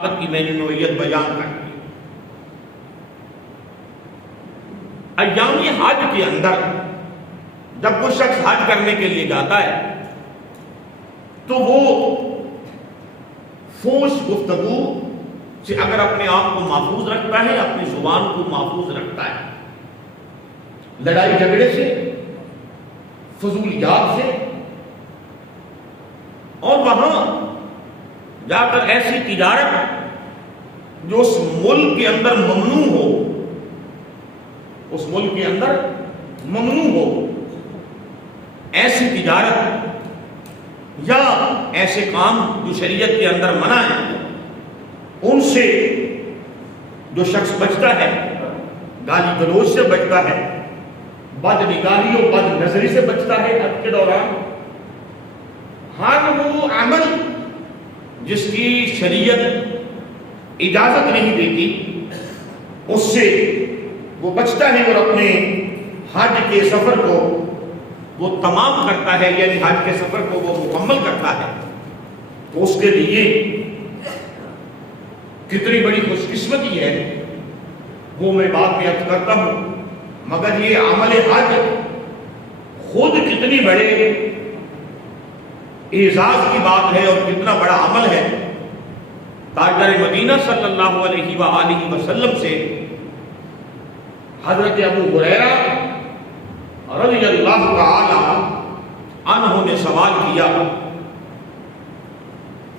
کی میں نے نوعیت بیان کر دی۔ ایام حج کے اندر جب وہ شخص حج کرنے کے لیے جاتا ہے تو وہ فحش گفتگو سے اگر اپنے آپ کو محفوظ رکھتا ہے، اپنی زبان کو محفوظ رکھتا ہے، لڑائی جھگڑے سے، فضولیات سے، اور وہاں جا کر ایسی تجارت جو اس ملک کے اندر ممنوع ہو، اس ملک کے اندر ممنوع ہو، ایسی تجارت یا ایسے کام جو شریعت کے اندر منع ہے، ان سے جو شخص بچتا ہے، گالی گلوچ سے بچتا ہے، بد نگاہی اور بد نظری سے بچتا ہے حج کے دوران، ہر وہ عمل جس کی شریعت اجازت نہیں دیتی اس سے وہ بچتا ہے اور اپنے حج کے سفر کو وہ تمام کرتا ہے، یعنی حج کے سفر کو وہ مکمل کرتا ہے، تو اس کے لیے کتنی بڑی خوش قسمتی ہے وہ میں بعد میں عرض کرتا ہوں، مگر یہ عمل حج خود کتنی بڑے اعزاز کی بات ہے اور کتنا بڑا عمل ہے۔ تاجدار مدینہ صلی اللہ علیہ وآلہ وسلم سے حضرت ابو ہریرہ رضی اللہ تعالی عنہ نے سوال کیا،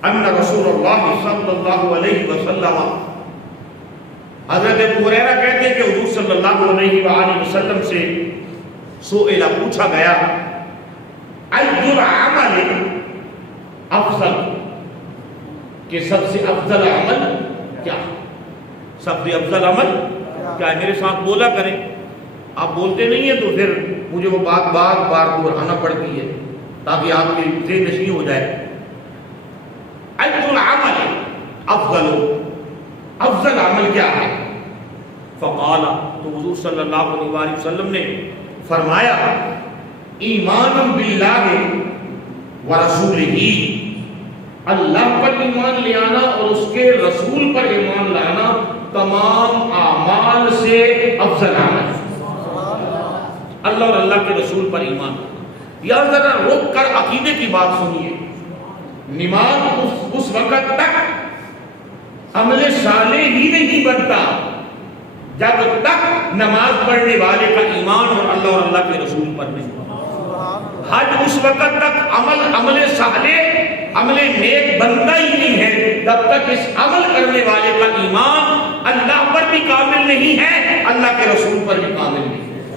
ان رسول اللہ صلی اللہ علیہ وسلم، حضرت ابو ہریرہ کہتے ہیں کہ حضور صلی اللہ علیہ وآلہ وسلم سے سئل، پوچھا گیا، ای العمل افضل، کہ سب سے افضل عمل کیا ہے؟ سب سے افضل عمل کیا ہے؟ میرے ساتھ بولا کریں، آپ بولتے نہیں ہیں تو پھر مجھے وہ بات بار بار دہرانا پڑتی ہے تاکہ آپ کی ذہن نشین ہو جائے۔ ای العمل افضل، افضل عمل کیا ہے؟ فقال، تو حضور صلی اللہ علیہ وآلہ وسلم نے فرمایا، ایمان باللہ ورسولہ، اللہ پر ایمان لے آنا اور اس کے رسول پر ایمان لانا تمام اعمال سے افضل عمل ہے۔ اللہ اور اللہ کے رسول پر ایمان لانا، یا ذرا رک کر عقیدے کی بات سنیے، نماز اس وقت تک عمل صالح ہی نہیں بنتا جب تک نماز پڑھنے والے کا ایمان اور اللہ کے رسول پر نہیں۔ حج اس وقت تک عمل صالح، عمل نیک بنتا ہی نہیں ہے جب تک اس عمل کرنے والے کا ایمان اللہ پر بھی کامل نہیں ہے، اللہ کے رسول پر بھی کامل نہیں ہے۔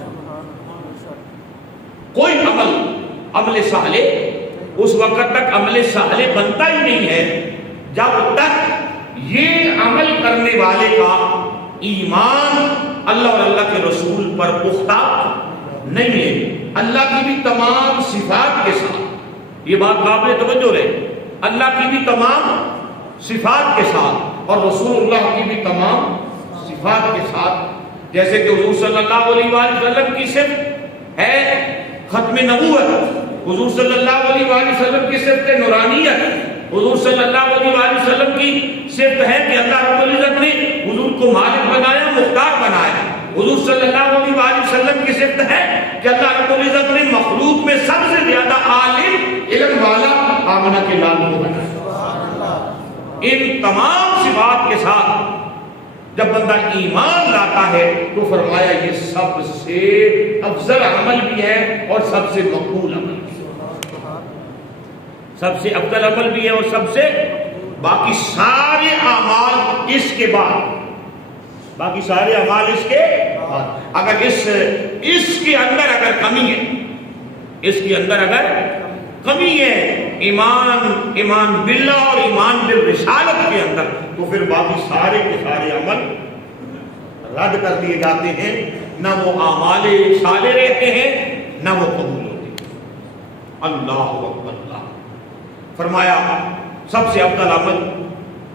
کوئی عمل صالح اس وقت تک عمل صالح بنتا ہی نہیں ہے جب تک یہ عمل کرنے والے کا ایمان اللہ اور اللہ کے رسول پر پختہ نہیں ہے۔ اللہ کی بھی تمام صفات کے ساتھ، یہ بات قابل توجہ رہے، اللہ کی بھی تمام صفات کے ساتھ اور رسول اللہ کی بھی تمام صفات کے ساتھ، جیسے کہ حضور صلی اللہ علیہ وآلہ وسلم کی صفت ہے ختم نبوت، حضور صلی اللہ علیہ وآلہ وسلم کی صفت نورانیت، حضور صلی اللہ علیہ وآلہ وسلم کی صفت ہے کہ اللہ رب العزت نے حضور کو مالک بنایا، مختار بنایا، حضور صلی اللہ علیہ وآلہ وسلم کی صفت ہے کہ اللہ رب العزت نے مخلوق میں سب سے زیادہ عالم، علم والا آمنہ کے لال کو بنایا۔ ان تمام صفات کے ساتھ جب بندہ ایمان لاتا ہے تو فرمایا یہ سب سے افضل عمل بھی ہے اور سب سے مقبول عمل بھی ہے، سب سے افضل عمل بھی ہے اور سب سے، باقی سارے اعمال اس کے بعد، باقی سارے اعمال اس کے بعد، اگر اس کے اندر اگر کمی ہے، اس کے اندر اگر کمی ہے ایمان باللہ اور ایمان بالرسالت کے اندر، تو پھر باقی سارے کے سارے عمل رد کر دیے جاتے ہیں، نہ وہ اعمال صالح رہتے ہیں نہ وہ قبول ہوتے ہیں۔ اللہ اکبر، اللہ فرمایا سب سے افضل عمل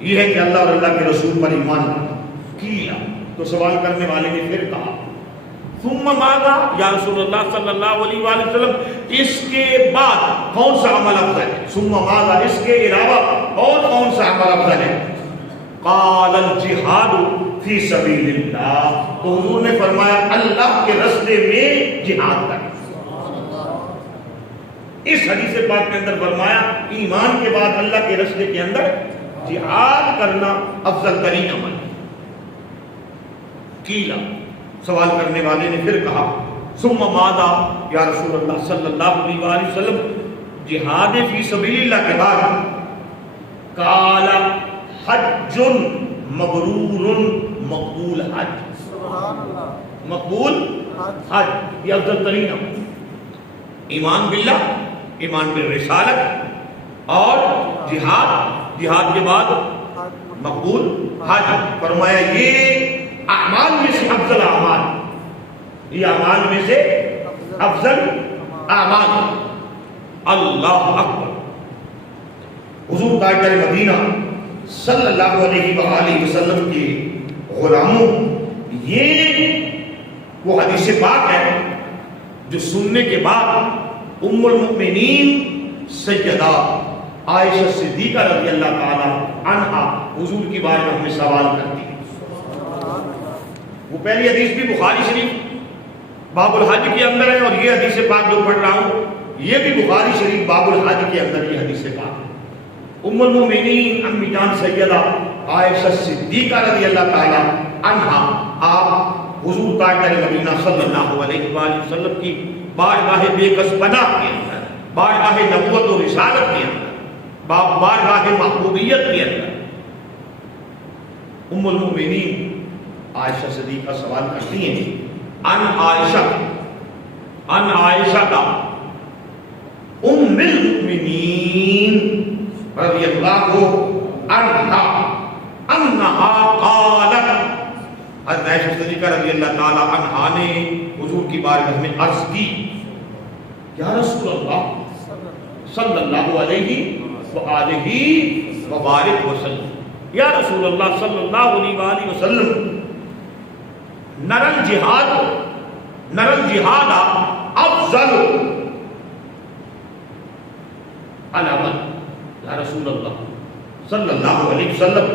یہ ہے کہ اللہ اور اللہ کے رسول پر ایمان لانا۔ کیا تو سوال کرنے والے نے پھر کہا، ثم ماذا یا رسول اللہ صلی اللہ علیہ وآلہ وسلم، اس کے بعد کون سا عمل افضل ہے؟ ثم ماذا، اس کے علاوہ اور کون سا عمل افضل ہے؟ قال الجہاد فی سبیل اللہ، تو حضور نے فرمایا اللہ کے راستے میں جہاد کرنا۔ اس حدیث پاک کے اندر فرمایا ایمان کے بعد اللہ کے راستے کے اندر جہاد کرنا افضل ترین عمل ہے۔ قیل، سوال کرنے والے نے پھر کہا ثم ماذا یا رسول اللہ صلی اللہ علیہ وآلہ وسلم، جہاد فی سبیل اللہ کے بعد؟ قال حج مبرور مقبول حج، مقبول حج، یہ افضل ترین عمل۔ ایمان باللہ، ایمان بالرسالت اور جہاد، جہاد کے بعد مقبول حج۔ فرمایا یہ اعمال میں سے افضل اعمال، یہ اعمال میں سے افضل اعمال۔ اللہ اکبر۔ حضور تاجدار مدینہ صلی اللہ علیہ وآلہ وسلم کے غلاموں، یہ وہ حدیث پاک ہے جو سننے کے بعد ام المؤمنین سیدہ عائشہ صدیقہ رضی اللہ تعالی عنہا حضور کی بارگاہ میں سوال کرتی ہے۔ وہ پہلی حدیث بھی بخاری شریف باب الحج کے اندر ہے، اور یہ حدیث پاک جو پڑھ رہا ہوں یہ بھی بخاری شریف باب الحج کے اندر یہ حدیث پاک ہے۔ ام المؤمنین امی جان سیدہ عائشہ صدیقہ رضی اللہ تعالی عنہا آپ حضور تاجدار مدینہ صلی اللہ علیہ وآلہ وسلم کی بارگاہ بے کس پناہ کے اندر، بارگاہ نبوت و رسالت کے اندر، بارگاہ محبوبیت کے اندر ام المؤمنین عائشہ صدیقہ سوال کرتی ہیں ان عائشہ کا ام المؤمنین رضی اللہ عنہا انہا قالت، حضرت عائشہ صدیقہ رضی اللہ تعالی عنہا نے حضور کی بارگاہ میں عرض کی یا رسول اللہ صلی اللہ علیہ وآلہ وبارک وسلم، یا رسول اللہ صلی اللہ علیہ وآلہ وسلم، نرل جہاد افضل العمل، یا رسول اللہ صلی اللہ علیہ وسلم،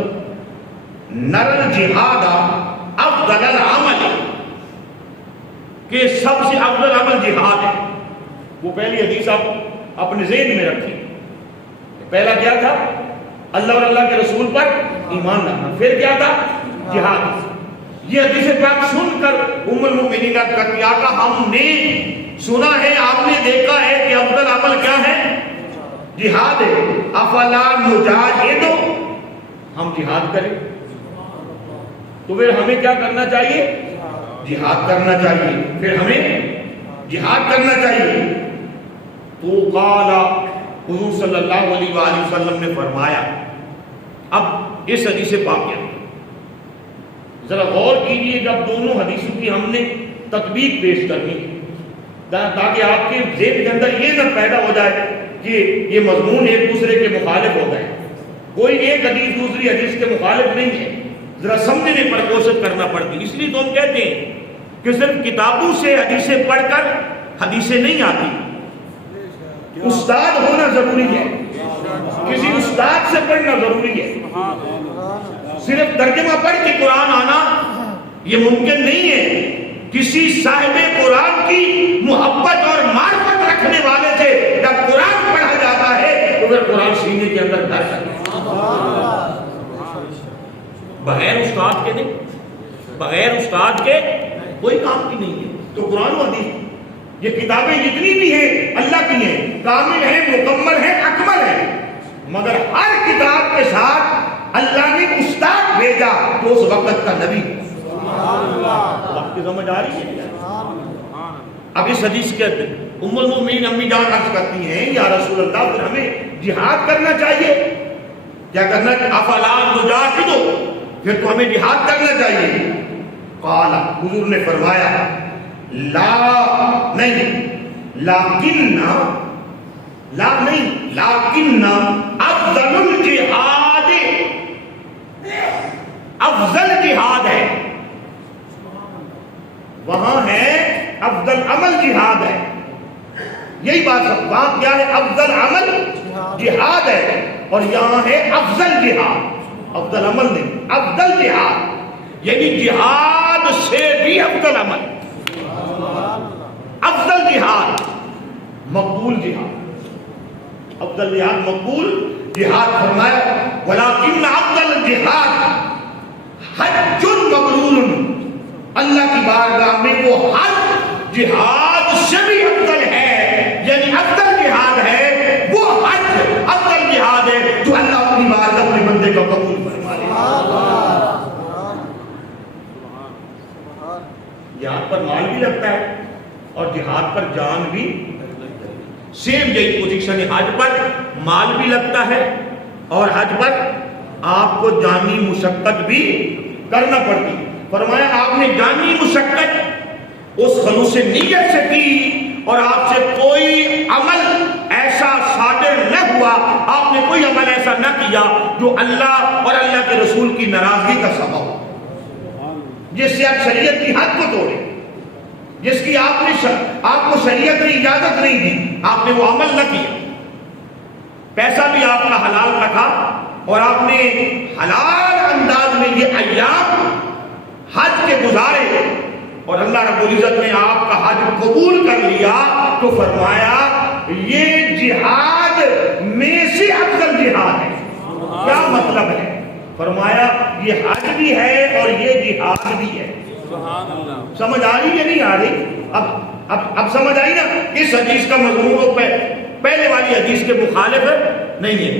نرل جہاد افضل العمل، کہ سب سے افضل عمل جہاد ہے۔ وہ پہلی حدیث آپ اپنے ذہن میں رکھیں۔ پہلا کیا تھا؟ اللہ اور اللہ کے رسول پر ایمان لانا، پھر کیا تھا؟ جہاد۔ یہ حدیث پاک سن کر ام المؤمنین کہتی آقا ہم نے سنا ہے، آپ نے دیکھا ہے کہ افضل عمل کیا ہے؟ جہاد ہے۔ افلا نجاہد، ہم جہاد کریں تو پھر ہمیں کیا کرنا چاہیے؟ جہاد کرنا چاہیے، پھر ہمیں جہاد کرنا چاہیے۔ تو قال، حضور صلی اللہ علیہ وآلہ وسلم نے فرمایا، اب اس حدیث پاک کیا ذرا غور کیجئے، جب دونوں حدیثوں کی ہم نے تطبیق پیش کرنی تاکہ آپ کے ذہن کے اندر یہ نہ پیدا ہو جائے کہ یہ مضمون ایک دوسرے کے مخالف ہو گئے۔ کوئی ایک حدیث دوسری حدیث کے مخالف نہیں ہے، ذرا سمجھنے پر کوشش کرنا پڑتی۔ اس لیے تو ہم کہتے ہیں کہ صرف کتابوں سے حدیثیں پڑھ کر حدیثیں نہیں آتی، استاد ہونا ضروری ہے، کسی استاد سے پڑھنا ضروری ہے۔ صرف ترجمہ پڑھ کے قرآن آنا یہ ممکن نہیں ہے۔ کسی صاحب قرآن کی محبت اور معرفت رکھنے والے سے جب قرآن پڑھا جاتا ہے تو پھر قرآن سینے کے اندر گھر سکتا ہے۔ بغیر استاد کے نہیں، بغیر استاد کے کوئی کام کی نہیں ہے۔ تو قرآن و حدیث یہ کتابیں جتنی بھی ہیں اللہ کی ہیں، کامل ہیں، مکمل ہیں، اکمل ہیں، مگر ہر کتاب کے ساتھ اللہ نے استاد بھیجا تو اس وقت کا نبی۔ آپ کی سمجھ آ رہی ہے؟ اب اس حدیث کے ام المؤمنین امی جان عرض کرتی ہیں یا رسول اللہ پھر ہمیں جہاد کرنا چاہیے، کیا کرنا؟ افلا نجاہد، پھر تو ہمیں جہاد کرنا چاہیے۔ قال، حضور نے فرمایا لا نہیں، لیکن افضل الجہاد، افضل جہاد ہے، وہاں ہے افضل عمل جہاد ہے، یہی بات ہے۔ وہاں کیا ہے؟ افضل عمل جہاد ہے، اور یہاں ہے افضل جہاد۔ افضل عمل نہیں، افضل جہاد، یعنی جہاد سے بھی افضل عمل، افضل جہاد، مقبول جہاد، افضل جہاد مقبول جہاد فرمایا ولیکن افضل الجہاد حج مبرور، اللہ کی بارگاہ میں وہ حج جہاد سے بھی افضل ہے، یعنی افضل جہاد ہے وہ حج، افضل جہاد ہے جو اللہ اپنی بارگاہ میں بندے کو قبول فرمائے۔ جہاد پر مال بھی لگتا ہے اور جہاد پر جان بھی، سیم یہی پوزیشن ہے، حج پر مال بھی لگتا ہے اور حج پر آپ کو جانی مشقت بھی کرنا پڑتی۔ فرمایا آپ نے جانی مشقت اس خلوص نیت سے کی اور آپ سے کوئی عمل ایسا صادر نہ ہوا، آپ نے کوئی عمل ایسا نہ کیا جو اللہ اور اللہ کے رسول کی ناراضگی کا سبب ہو، جس سے آپ شریعت کی حد کو توڑے، جس کی آپ کو شریعت نے اجازت نہیں دی، آپ نے وہ عمل نہ کیا، پیسہ بھی آپ کا حلال نہ تھا اور آپ نے حلال انداز میں یہ ایام حج کے گزارے اور اللہ رب العزت نے آپ کا حج قبول کر لیا، تو فرمایا یہ جہاد میں سے افضل جہاد ہے۔ کیا مطلب ہے؟ فرمایا یہ حج بھی ہے اور یہ جہاد بھی ہے۔ سمجھ آ رہی یا نہیں آ رہی؟ اب سمجھ آئی نا؟ اس حدیث کا مضمون پہلے والی حدیث کے مخالف نہیں ہے،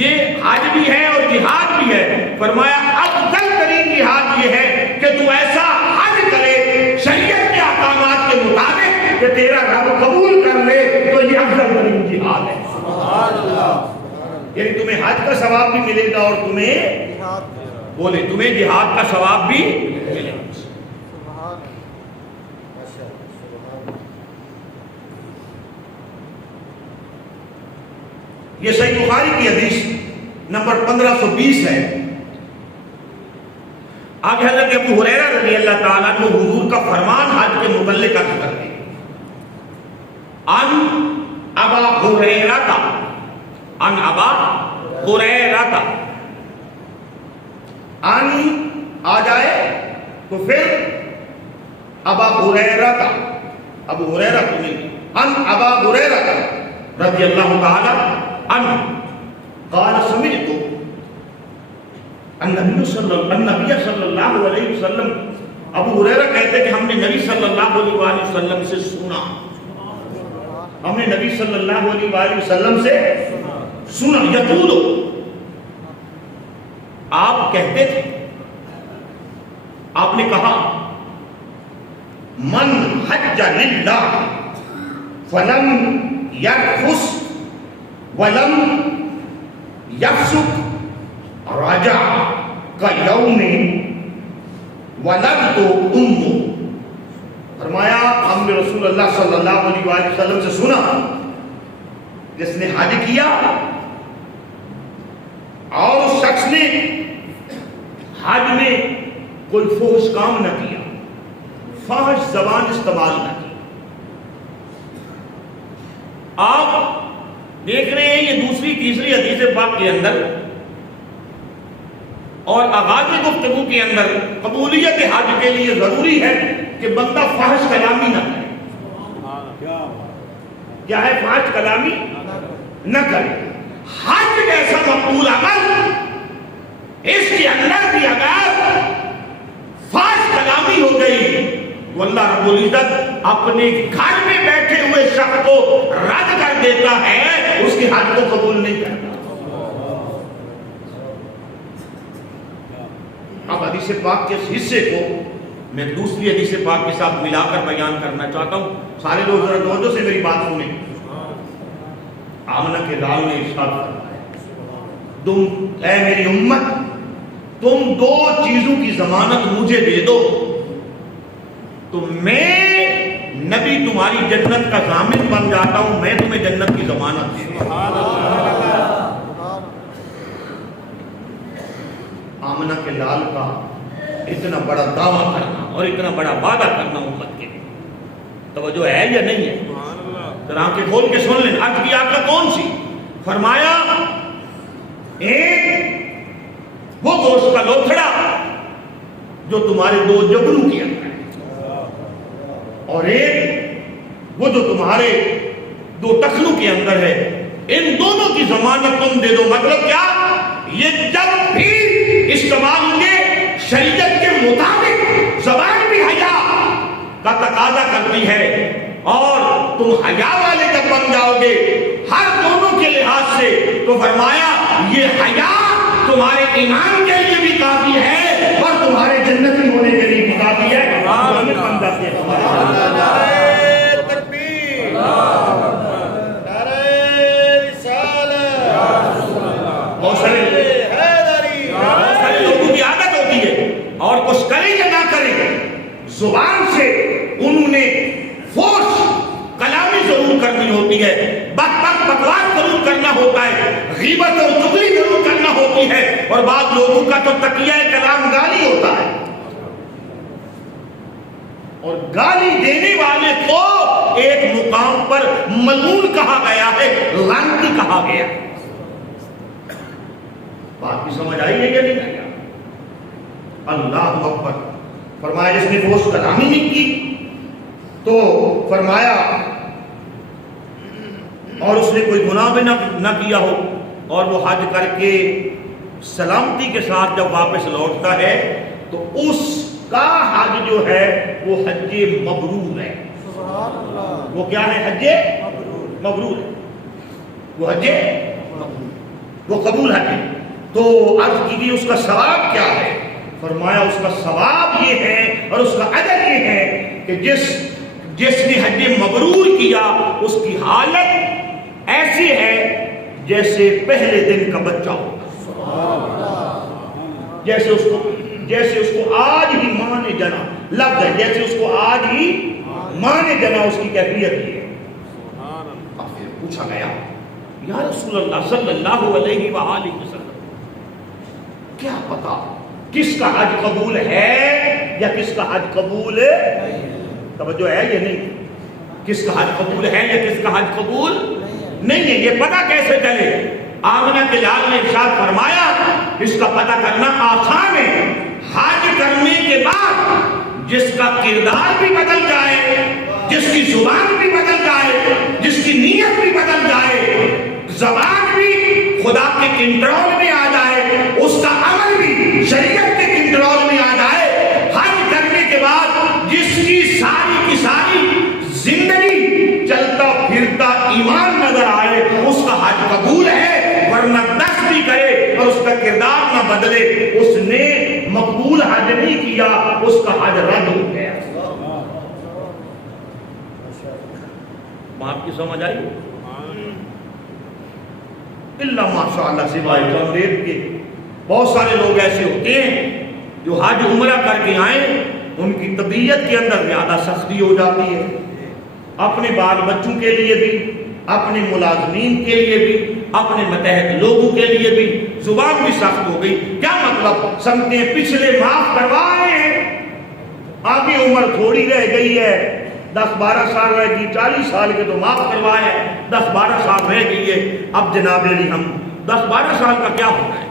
یہ حج بھی ہے اور جہاد بھی ہے۔ فرمایا افضل ترین جہاد یہ ہے کہ تو ایسا حج کرے شریعت کے احکامات کے مطابق کہ تیرا رب قبول کر لے، تو یہ افضل ترین جہاد ہے۔ یعنی تمہیں حج کا ثواب بھی ملے گا اور تمہیں جہاد کا ثواب بھی ملے گا۔ یہ صحیح بخاری کی حدیث نمبر 1520 ہے۔ آگے حضرت ابو ہریرہ رضی اللہ تعالیٰ عنہ حضور کا فرمان حج کے متعلق عرض کرتے ہیں، ان ابا ہریرہ ان آ جائے تو پھر ابا ہریرہ ابو ہریرہ کو نہیں، ان ابا ہریرہ رضی اللہ تعالیٰ عنہ قال سمعت النبی صلی اللہ علیہ وسلم، ابو ہریرہ کہتے کہ ہم نے نبی صلی اللہ علیہ وسلم سے سنا، ہم نے نبی صلی اللہ علیہ وسلم سے سنا، یقول آپ کہتے تھے، آپ نے کہا من حج للہ فلم یرفث ولم یفسق رجع کیوم ولدت امہ۔ فرمایا ہم نے رسول اللہ صلی اللہ علیہ وسلم سے سنا، جس نے حج کیا اور اس شخص نے حج میں کوئی فحش کام نہ کیا، فحش زبان استعمال نہ کی۔ آپ دیکھ رہے ہیں یہ دوسری تیسری حدیث پاک کے اندر اور آغاز گفتگو کے اندر قبولیت حج کے لیے ضروری ہے کہ بندہ فحش کلامی نہ کرے۔ کیا ہے؟ فحش کلامی نہ کرے۔ حج جیسا مقبول عمل، اس کے اندر بھی اگر فحش کلامی ہو گئی تو اللہ رب العزت اپنے گھر میں بیٹھے ہوئے شخص کو رد کر دیتا ہے، اس کے حج کو قبول نہیں کرتا۔ اب حدیث پاک کے اس حصے کو میں دوسری حدیث پاک کے ساتھ ملا کر بیان کرنا چاہتا ہوں، سارے لوگ ذرا توجہ سے میری بات سنیں۔ آمنہ کے لال نے ارشاد فرمایا، تم اے میری امت، تم دو چیزوں کی ضمانت مجھے دے دو تو میں نبی تمہاری جنت کا ضامن بن جاتا ہوں، میں تمہیں جنت کی ضمانت دے دوں۔ آمنہ کے لال کا اتنا بڑا دعویٰ کرنا اور اتنا بڑا وعدہ کرنا امت کے لیے توجہ ہے یا نہیں ہے؟ ذرا آنکھیں کھول کے سن لیں۔ عرض کی آقا کون سی؟ فرمایا ایک وہ گوشت کا لوتھڑا جو تمہارے دو جبڑوں کے اندر ہے، اور ایک وہ جو تمہارے دو ٹخنوں کے اندر ہے، ان دونوں کی ضمانت تم دے دو۔ مطلب کیا؟ یہ جب بھی استعمال ہوں گے شریعت کے مطابق، زبان بھی حیا کا تقاضا کرتی ہے، اور تم حیا والے جب بن جاؤ گے ہر دونوں کے لحاظ سے، تو فرمایا یہ حیا تمہارے ایمان کے لیے بھی کافی ہے اور تمہارے جنتی ہونے کے لیے بھی کافی ہے۔ بہت سارے لوگوں کی عادت ہوتی ہے، اور کچھ کریں یا نہ کریں زبان سے انہوں نے فوش کلامی ضرور کرنی ہوتی ہے، بکواس ضرور کرنا ہوتا ہے، غیبت اور چغلی ضرور کرنا ہوتی ہے، اور بعض لوگوں کا تو تکیہ کلام گالی ہوتا ہے، اور گالی دینے والے کو ایک مقام پر ملعون کہا گیا ہے، لعنتی کہا گیا۔ بات کی سمجھ آئی ہے یا نہیں آئی؟ اللہ اکبر۔ فرمایا جس نے فوش کلامی نہیں کی تو فرمایا اور اس نے کوئی گناہ بھی نہ کیا ہو، اور وہ حج کر کے سلامتی کے ساتھ جب واپس لوٹتا ہے تو اس کا حج جو ہے وہ حج مبرور ہے۔ وہ کیا ہے؟ حج مبرور ہے، وہ حج وہ قبول ہے۔ تو عرض کی اس کا ثواب کیا ہے؟ فرمایا اس کا ثواب یہ ہے اور اس کا اجر یہ ہے کہ جس نے حج مبرور کیا اس کی حالت ایسی ہے جیسے پہلے دن کا بچہ ہوگا، جیسے اس کو آج ہی ماں نے جنا، لفظ ہے جیسے اس کو آج ہی ماں نے جنا، اس کی کیفیت یہ ہے۔ اب پھر پوچھا گیا یا رسول اللہ صلی اللہ علیہ وآلہ وسلم کیا پتا کس کا حج قبول ہے یا کس کا حج قبول ہے؟ توجہ ہے یہ نہیں؟ کس کا حج قبول ہے یا کس کا حج قبول نہیں ہے، یہ پتہ کیسے چلے؟ آمنہ کے لال نے ارشاد فرمایا اس کا پتہ کرنا آسان ہے، حج کرنے کے بعد جس کا کردار بھی بدل جائے، جس کی زبان بھی بدل جائے، جس کی نیت بھی بدل جائے، زبان بھی خدا کے کنٹرول میں آ جائے، اس کا عمل بھی شریعت کے کنٹرول میں آ جائے، حج کرنے کے بعد جس کی ساری کی ساری زندگی چلتا پھرتا ایمان نظر آئے اس کا حج قبول ہے، ورنہ 10 بھی کرے اور اس کا کردار نہ بدلے اس نے مقبول حج نہیں کیا، اس کا حج رد ہو گیا۔ بات کی سمجھ آئی؟ اللہ ماشاءاللہ سوائے جمدید کے بہت سارے لوگ ایسے ہوتے ہیں جو حج عمرہ کر کے آئیں، ان کی طبیعت کے اندر زیادہ سختی ہو جاتی ہے، اپنے بال بچوں کے لیے بھی، اپنے ملازمین کے لیے بھی، اپنے متحد لوگوں کے لیے بھی زبان بھی سخت ہو گئی۔ کیا مطلب؟ سمجھتے ہیں پچھلے معاف کروائے ہیں، آگے عمر تھوڑی رہ گئی ہے، 10-12 سال رہ گئی، 40 سال کے تو معاف کروائے ہیں، 10-12 سال رہ گئی ہے، اب جناب علی ہم 10-12 سال کا کیا ہونا ہے؟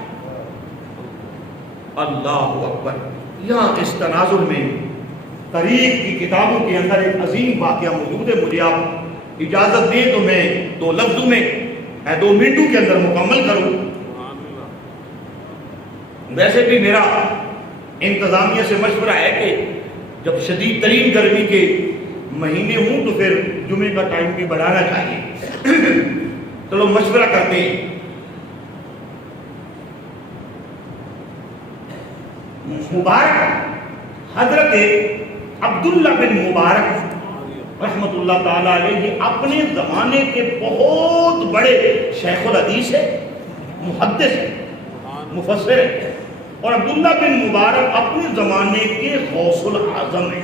اللہ اکبر۔ یہاں اس تناظر میں تاریخ کی کتابوں کے اندر ایک عظیم واقعہ موجود ہے، مجھے آپ اجازت دیں تو میں 2 لفظوں میں 2 منٹوں کے اندر مکمل کروں۔ ویسے بھی میرا انتظامیہ سے مشورہ ہے کہ جب شدید ترین گرمی کے مہینے ہوں تو پھر جمعے کا ٹائم بھی بڑھانا چاہیے۔ چلو مشورہ کرتے ہیں۔ مبارک حضرت عبداللہ بن مبارک رحمت اللہ تعالیٰ علیہ اپنے زمانے کے بہت بڑے شیخ الحدیث ہے، محدث ہے، مفسر ہے، اور عبداللہ بن مبارک اپنے زمانے کے غوث الاعظم ہے۔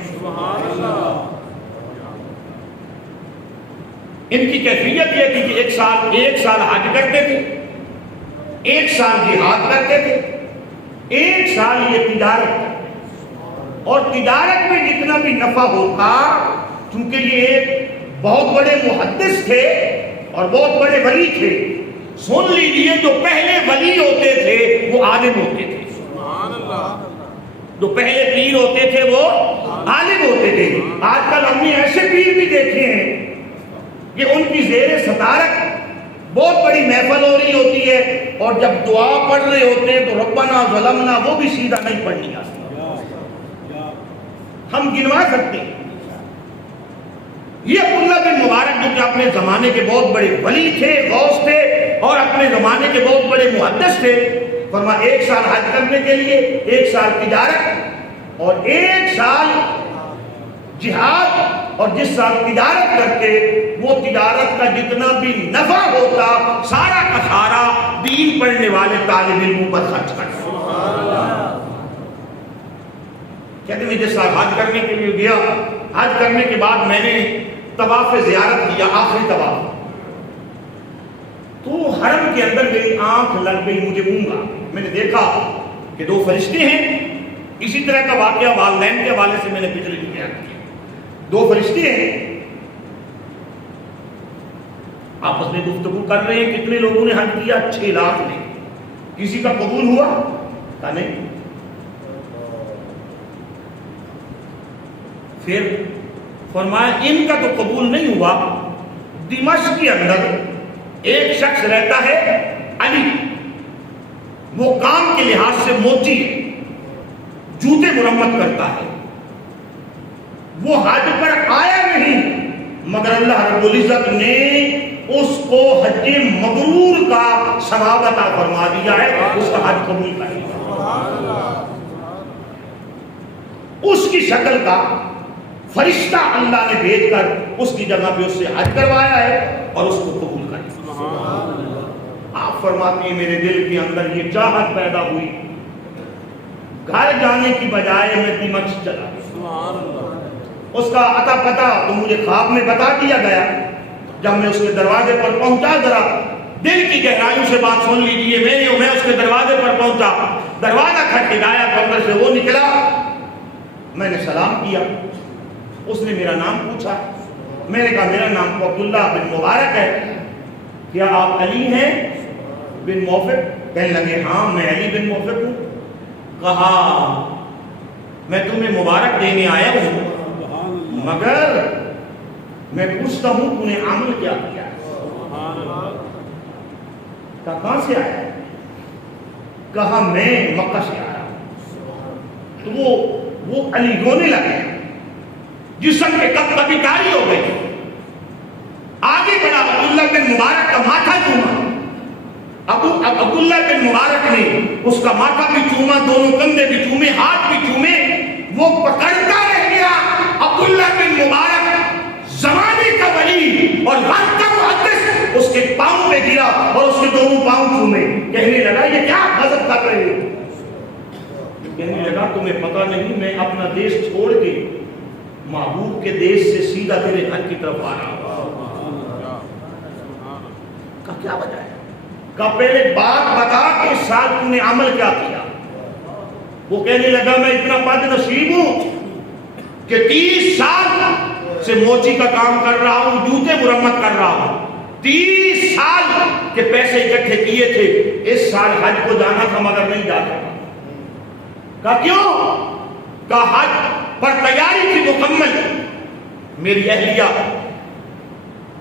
ان کی کیفیت یہ تھی کہ ایک سال حج کرتے تھے، 1 سال جہاد کرتے تھے، 1 سال یہ تجارت کرتے، اور تجارت میں جتنا بھی نفع ہوتا، چونکہ یہ ایک بہت بڑے محدث تھے اور بہت بڑے ولی تھے، سن لیجئے جو پہلے ولی ہوتے تھے وہ عالم ہوتے تھے۔ جو پہلے پیر ہوتے تھے وہ عالم ہوتے تھے. آج کل ہم نے ایسے پیر بھی دیکھے ہیں کہ ان کی زیر صدارت بہت بڑی محفل ہو رہی ہوتی ہے اور جب دعا پڑھ رہے ہوتے ہیں تو ربنا ظلمنا وہ بھی سیدھا نہیں پڑھنی آتی. ہم گنوا سکتے ہیں. یہ عبداللہ بن مبارک جو کہ اپنے زمانے کے بہت بڑے ولی تھے, غوث تھے اور اپنے زمانے کے بہت بڑے محدث تھے. فرمایا 1 سال حج کرنے کے لیے, 1 سال تجارت اور 1 سال جہاد, اور جس سال تجارت کرتے وہ تجارت کا جتنا بھی نفع ہوتا سارا کا سارا دین پڑھنے والے طالب علموں پر خرچ کرتا. کہتے میں جس سال حج کرنے کے لیے گیا, حج کرنے کے بعد میں نے طواف زیارت کیا, آخری طواف, تو حرم کے اندر میری آنکھ لگ گئی, مجھے گونگا. میں نے دیکھا کہ 2 فرشتے ہیں. اسی طرح کا واقعہ والدین کے حوالے سے میں نے پچھلے دن بیان کیا. 2 فرشتے ہیں, آپس میں گفتگو کر رہے ہیں. کتنے لوگوں نے حج کیا؟ 6 لاکھ نے. کسی کا قبول ہوا؟ کہا نہیں. پھر فرمایا ان کا تو قبول نہیں ہوا. دمشق کے اندر ایک شخص رہتا ہے علی, وہ کام کے لحاظ سے موچی ہے, جوتے مرمت کرتا ہے. وہ حج پر آیا نہیں مگر اللہ رب العزت نے اس کو حج مبرور کا ثواب عطا فرما دیا ہے, اس کا حج قبول کر لیا. اس کی شکل کا فرشتہ اللہ نے بھیج کر اس کی جگہ پہ اس سے حج کروایا ہے اور اس کو قبول کر لیا. آپ فرماتے ہیں میرے دل کے اندر یہ چاہت پیدا ہوئی, گھر جانے کی بجائے میں دمشق چلا گیا. اس کا عطا پتہ تو مجھے خواب میں بتا دیا گیا. جب میں اس کے دروازے پر پہنچا, ذرا دل کی گہرائیوں سے بات سن لیجیے. میں اس کے دروازے پر پہنچا, دروازہ کھٹکھٹایا تو اندر سے وہ نکلا. میں نے سلام کیا, اس نے میرا نام پوچھا. میں نے کہا میرا نام تو عبداللہ بن مبارک ہے, کیا آپ علی ہیں بن موفق؟ کہنے لگے ہاں میں علی بن موفق ہوں. کہا میں تمہیں مبارک دینے آیا ہوں, مگر میں پوچھتا ہوں تو نے عمل کیا کیا؟ کہا کہاں سے آیا؟ کہا میں مکہ سے آیا. تو وہ علی رونے لگے, جسم کے کب کبھی کاری ہو گئی. آگے بڑھا, عبداللہ بن مبارک کا ماتھا چوما. عبداللہ بن مبارک نے اس کا ماتھا بھی چوما, دونوں کندھے بھی چومے, ہاتھ بھی چومے. وہ پکڑتا رہ گیا. عبداللہ بن مبارک زمانے کا ولی اور وقت کا محدث اس کے پاؤں پہ گرا اور اس کے دونوں پاؤں چومے. کہنے لگا یہ کیا غضب کر رہے ہو؟ کہنے لگا تمہیں پتہ نہیں میں اپنا دیش چھوڑ کے محبوب کے دیش سے سیدھا تیرے گھر کی طرف آ رہا ہوں. کا کیا وجہ ہے؟ کا پہلے بات بتا کہ اس سال تم نے عمل کیا کیا. وہ کہنے لگا میں اتنا بد نصیب ہوں کہ 30 سال سے موچی کا کام کر رہا ہوں, جوتے مرمت کر رہا ہوں. 30 سال کے پیسے اکٹھے کیے تھے, اس سال حج کو جانا تھا مگر نہیں جا سکا. کہا کیوں؟ کہا حج پر تیاری تھی مکمل, میری اہلیہ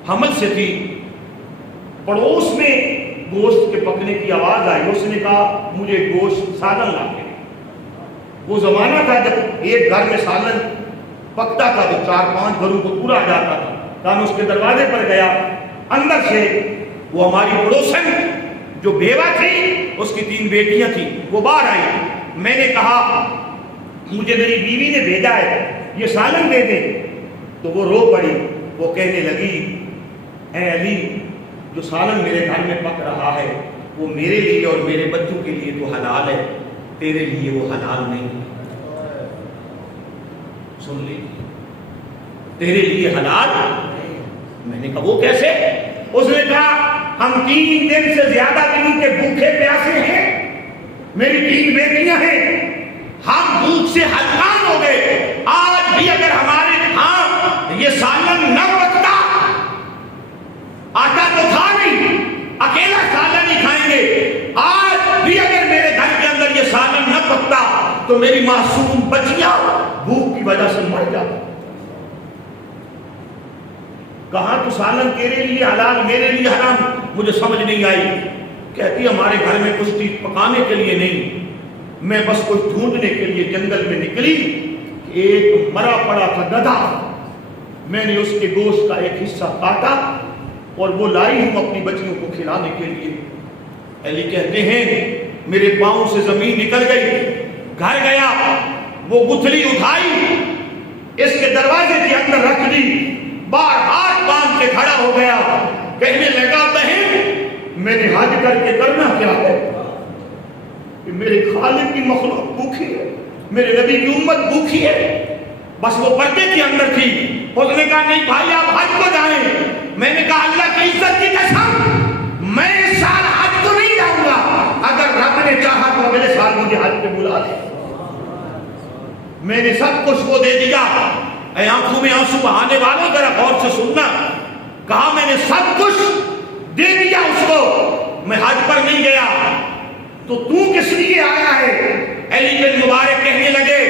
حمل سے تھی, پڑوس میں گوشت کے پکنے کی آواز آئی. اس نے کہا مجھے گوشت سالن لا کے. وہ زمانہ تھا جب ایک گھر میں سالن پکتا تھا تو 4-5 گھروں کو پورا آ جاتا تھا. کہا میں اس کے دروازے پر گیا, اندر سے وہ ہماری پڑوسن جو بیوہ تھی, اس کی 3 بیٹیاں تھیں, وہ باہر آئی. میں نے کہا مجھے میری بیوی نے بھیجا ہے, یہ سالن دے دے. تو وہ رو پڑی. وہ کہنے لگی اے علی, جو سالن میرے گھر میں پک رہا ہے وہ میرے لیے اور میرے بچوں کے لیے تو حلال ہے, تیرے لیے وہ حلال نہیں. سن لیجیے, تیرے لیے حلال. میں نے کہا وہ کیسے؟ اس نے کہا ہم 3 دن سے زیادہ دنوں کے بھوکے پیاسے ہیں, میری 3 بیٹیاں ہیں, ہم بھوک سے ہلکان ہو گئے. آج بھی اگر ہمارے ہاں یہ سالن نہ پکتا, آٹا تو تھا نہیں, اکیلا سالن ہی کھائیں گے. آج بھی اگر میرے گھر کے اندر یہ سالن نہ پکتا تو میری معصوم بچیاں بھوک کی وجہ سے مر جاتی. کہاں تو سالن تیرے لیے حلال میرے لیے حرام, مجھے سمجھ نہیں آئی. کہتی ہمارے گھر میں کچھ چیز پکانے کے لیے نہیں, میں بس کچھ ڈھونڈنے کے لیے جنگل میں نکلی. ایک مرا پڑا تھا گدھا, میں نے اس کے گوشت کا ایک حصہ کاٹا اور وہ لائی ہوں اپنی بچیوں کو کھلانے کے لیے. علی کہتے ہیں میرے پاؤں سے زمین نکل گئی, گھر گیا, وہ گتھلی اٹھائی, اس کے دروازے کے اندر رکھ دی, باہر ہاتھ باندھ کے کھڑا ہو گیا, کہنے لگا بہن میں نے حج کر کے کرنا کیا ہے, کہ میرے خالق کی مخلوق بھوکھی ہے, میرے نبی کی امت بھوکھی ہے. بس وہ پردے کے اندر تھی. اس نے کہا نہیں بھائی آپ حج کو جائیں. میں نے کہا اللہ کی عزت کی قسم میں اس سال حج کو نہیں جاؤں گا, اگر رب نے چاہا تو اگلے سال مجھے حج پہ بلا لے. میں نے سب کچھ وہ دے دیا. اے آنکھوں میں آنسو بہانے والوں ذرا غور سے سننا, کہا میں نے سب کچھ دے دیا اس کو, میں حج پر نہیں گیا. تو کس لیے آیا ہے؟ علی بن مبارک کہنے لگے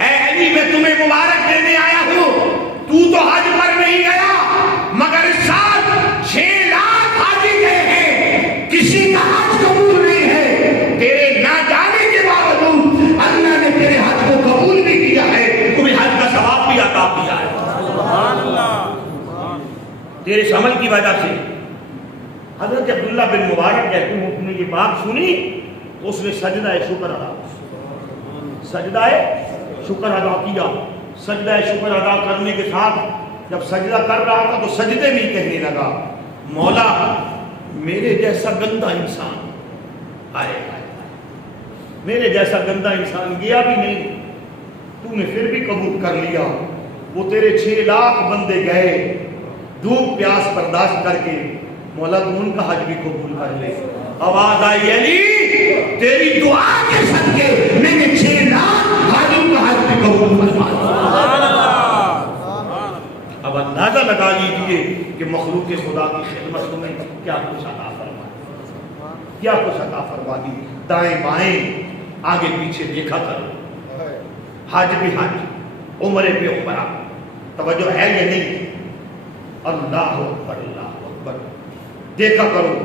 اے علی میں تمہیں مبارک دینے آیا ہوں, تو حج پر نہیں گیا مگر اس سال 6 لاکھ حاجی گئے ہیں, کسی کا حج قبول نہیں ہے. تیرے نہ جانے کے باوجود اللہ نے تیرے حج کو قبول بھی کیا ہے, تمہیں حج کا ثواب بھی عطا کیا ہے. سبحان اللہ, تیرے اس عمل کی وجہ سے. حضرت عبداللہ بن مبارک کہتے ہیں انہوں نے یہ بات سنی تو اس نے سجدہ شکر ادا کیا. سجدہ شکر ادا کرنے کے ساتھ جب سجدہ کر رہا تھا تو سجدے میں کہنے لگا مولا میرے جیسا گندا انسان آئے, میرے جیسا گندا انسان گیا بھی نہیں, تو نے پھر بھی قبول کر لیا. وہ تیرے 6 لاکھ بندے گئے دھوپ پیاس برداشت کر کے, مولا تو ان کا حج بھی قبول کر لے. آواز آئی علی تیری دعا کے صدقے میں نے 6 لاکھ حاجیوں کا حج بھی قبول فرما لیا. اب اندازہ لگا لیجیے کہ مخلوق خدا کی خدمت میں کیا کچھ عطا فرما, کیا کچھ عطا فرما دی. دائیں بائیں آگے پیچھے دیکھا کرو, حج بھی حج, عمرے پہ عمرہ, توجہ ہے یا نہیں؟ اللہ اکبر اللہ اکبر. دیکھا کرو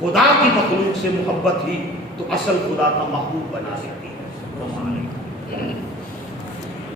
خدا کی مخلوق سے محبت ہی تو اصل خدا کا محبوب بنا دیتی ہے.